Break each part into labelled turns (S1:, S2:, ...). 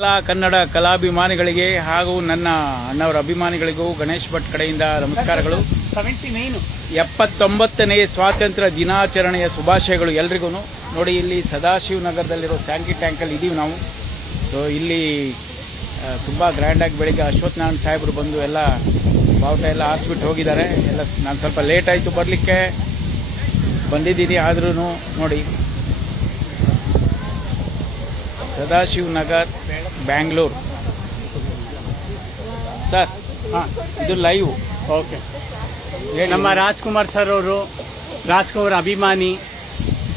S1: ಎಲ್ಲ ಕನ್ನಡ ಕಲಾಭಿಮಾನಿಗಳಿಗೆ ಹಾಗೂ ನನ್ನ ಅಣ್ಣವರ ಅಭಿಮಾನಿಗಳಿಗೂ ಗಣೇಶ್ ಭಟ್ ಕಡೆಯಿಂದ ನಮಸ್ಕಾರಗಳು. ಎಪ್ಪತ್ತೊಂಬತ್ತನೇ ಸ್ವಾತಂತ್ರ್ಯ ದಿನಾಚರಣೆಯ ಶುಭಾಶಯಗಳು ಎಲ್ರಿಗೂ. ನೋಡಿ ಇಲ್ಲಿ ಸದಾಶಿವ ನಗರದಲ್ಲಿರೋ ಸ್ಯಾಂಕಿ ಟ್ಯಾಂಕಲ್ಲಿ ಇದ್ದೀವಿ ನಾವು. ಸೊ ಇಲ್ಲಿ ತುಂಬ ಗ್ರ್ಯಾಂಡಾಗಿ ಬೆಳಿಗ್ಗೆ ಅಶ್ವಥ್ ನಾರಾಯಣ ಸಾಹೇಬರು ಬಂದು ಎಲ್ಲ ಬಾವುಟ ಎಲ್ಲ ಹಾರಿಸ್ಬಿಟ್ಟು ಹೋಗಿದ್ದಾರೆ. ಎಲ್ಲ ನಾನು ಸ್ವಲ್ಪ ಲೇಟ್ ಆಯಿತು ಬರಲಿಕ್ಕೆ. ಬಂದಿದ್ದೀನಿ ಆದ್ರೂ ನೋಡಿ. ಸದಾಶಿವ್ ನಗರ್ ಬ್ಯಾಂಗ್ಳೂರ್. ಸರ್
S2: ಹಾಂ
S1: ಇದು ಲೈವ್.
S2: ಓಕೆ. ನಮ್ಮ ರಾಜ್ಕುಮಾರ್ ಸರ್ ಅವರು ರಾಜ್ಕುಮಾರ್ ಅಭಿಮಾನಿ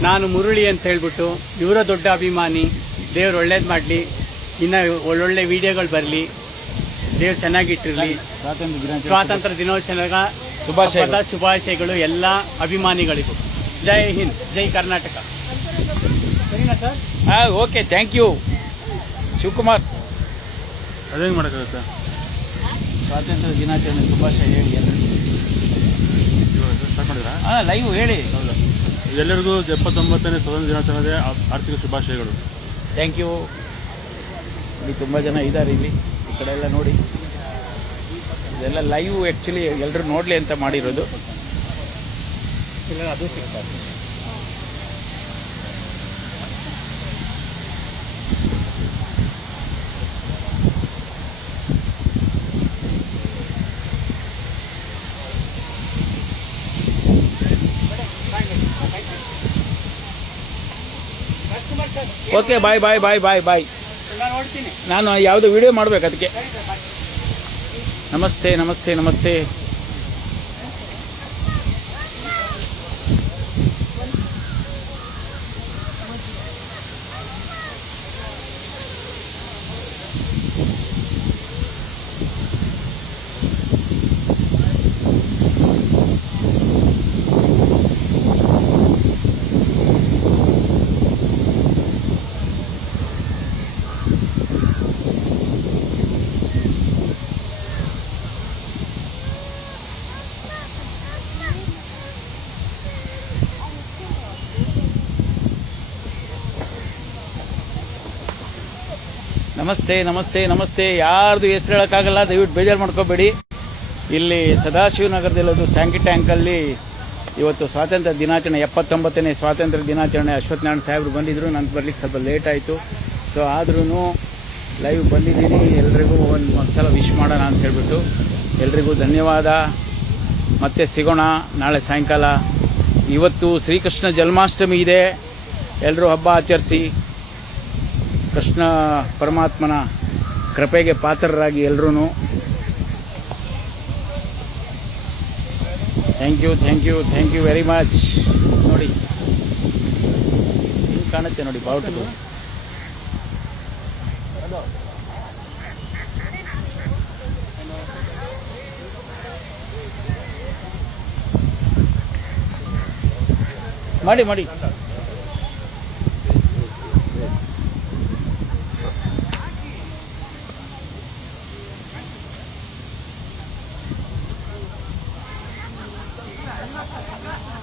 S2: ನಾನು ಮುರುಳಿ ಅಂತ ಹೇಳ್ಬಿಟ್ಟು ಇವರ ದೊಡ್ಡ ಅಭಿಮಾನಿ ದೇವ್ರು ಒಳ್ಳೇದು ಮಾಡಲಿ ಇನ್ನು ಒಳ್ಳೊಳ್ಳೆ ವಿಡಿಯೋಗಳು ಬರಲಿ ದೇವ್ರು ಚೆನ್ನಾಗಿಟ್ಟಿರಲಿ.
S1: ಸ್ವಾತಂತ್ರ್ಯ
S2: ದಿನೋತ್ಸವದ
S1: ಶುಭಾಶಯಗಳು.
S2: ಶುಭಾಶಯಗಳು ಎಲ್ಲ ಅಭಿಮಾನಿಗಳಿಗೂ. ಜೈ ಹಿಂದ್ ಜೈ ಕರ್ನಾಟಕ. ಸರಿನಾ ಸರ್?
S1: ಹಾಂ ಓಕೆ ಥ್ಯಾಂಕ್ ಯು ಶಿವಕುಮಾರ್.
S3: ಅದೇನು ಮಾಡೋಕ್ಕಾಗುತ್ತೆ?
S1: ಸ್ವಾತಂತ್ರ್ಯ ದಿನಾಚರಣೆ ಶುಭಾಶಯ ಹೇಳಿ ಹಾಂ ಲೈವ್ ಹೇಳಿ.
S3: ಎಲ್ಲರಿಗೂ ಎಪ್ಪತ್ತೊಂಬತ್ತನೇ ಸ್ವಾತಂತ್ರ್ಯ ದಿನಾಚರಣೆ ಆರ್ಥಿಕ ಶುಭಾಶಯಗಳು.
S1: ಥ್ಯಾಂಕ್ ಯು ಇಲ್ಲಿ ತುಂಬ ಜನ ಇದ್ದಾರೆ ಇಲ್ಲಿ. ಈ ಕಡೆ ಎಲ್ಲ ನೋಡಿ. ಇದೆಲ್ಲ ಲೈವ್ ಆ್ಯಕ್ಚುಲಿ ಎಲ್ಲರೂ ನೋಡಲಿ ಅಂತ ಮಾಡಿರೋದು.
S2: ಇಲ್ಲ ಅದು ಸಿಗ್ತಾರೆ
S1: ಓಕೆ ಬಾಯ್ ಬಾಯ್ ಬಾಯ್ ಬಾಯ್ ಬಾಯ್
S2: ನಾನು
S1: ಯಾವುದು ವಿಡಿಯೋ ಮಾಡಬೇಕು ಅದಕ್ಕೆ. ನಮಸ್ತೆ ನಮಸ್ತೆ ನಮಸ್ತೆ. ನಮಸ್ತೆ ನಮಸ್ತೆ ನಮಸ್ತೆ. ಯಾರ್ದು ಹೆಸರು ಹೇಳೋಕ್ಕಾಗಲ್ಲ, ದಯವಿಟ್ಟು ಬೇಜಾರು ಮಾಡ್ಕೋಬೇಡಿ. ಇಲ್ಲಿ ಸದಾಶಿವನಗರದಲ್ಲಿರೋದು ಸ್ಯಾಂಕಿ ಟ್ಯಾಂಕಲ್ಲಿ ಇವತ್ತು ಸ್ವಾತಂತ್ರ್ಯ ದಿನಾಚರಣೆ, ಎಪ್ಪತ್ತೊಂಬತ್ತನೇ ಸ್ವಾತಂತ್ರ್ಯ ದಿನಾಚರಣೆ ಅಶ್ವತ್ಥನಾರಾಯಣ ಸಾಹೇಬರು ಬಂದಿದ್ದರು ನಾನು ಬರಲಿಕ್ಕೆ ಸ್ವಲ್ಪ ಲೇಟ್ ಆಯಿತು. ಸೊ ಆದ್ರೂ ಲೈವ್ ಬಂದಿದ್ದೀನಿ. ಎಲ್ರಿಗೂ ಒಂದು ಒಂದು ಸಲ ವಿಶ್ ಮಾಡೋಣ ಅಂತ ಹೇಳ್ಬಿಟ್ಟು. ಎಲ್ರಿಗೂ ಧನ್ಯವಾದ. ಮತ್ತೆ ಸಿಗೋಣ ನಾಳೆ ಸಾಯಂಕಾಲ. ಇವತ್ತು ಶ್ರೀಕೃಷ್ಣ ಜನ್ಮಾಷ್ಟಮಿ ಇದೆ. ಎಲ್ಲರೂ ಹಬ್ಬ ಆಚರಿಸಿ. ಕೃಷ್ಣ ಪರಮಾತ್ಮನ ಕೃಪೆಗೆ ಪಾತ್ರರಾಗಿ ಎಲ್ಲರೂ thank you thank you thank you very much ನೋಡಿ, ಹಿಂಗೆ ಕಾಣುತ್ತೆ ನೋಡಿ ಬಾವುಟು ಮಾಡಿ ಮಾಡಿ. Ha, ha, ha, ha.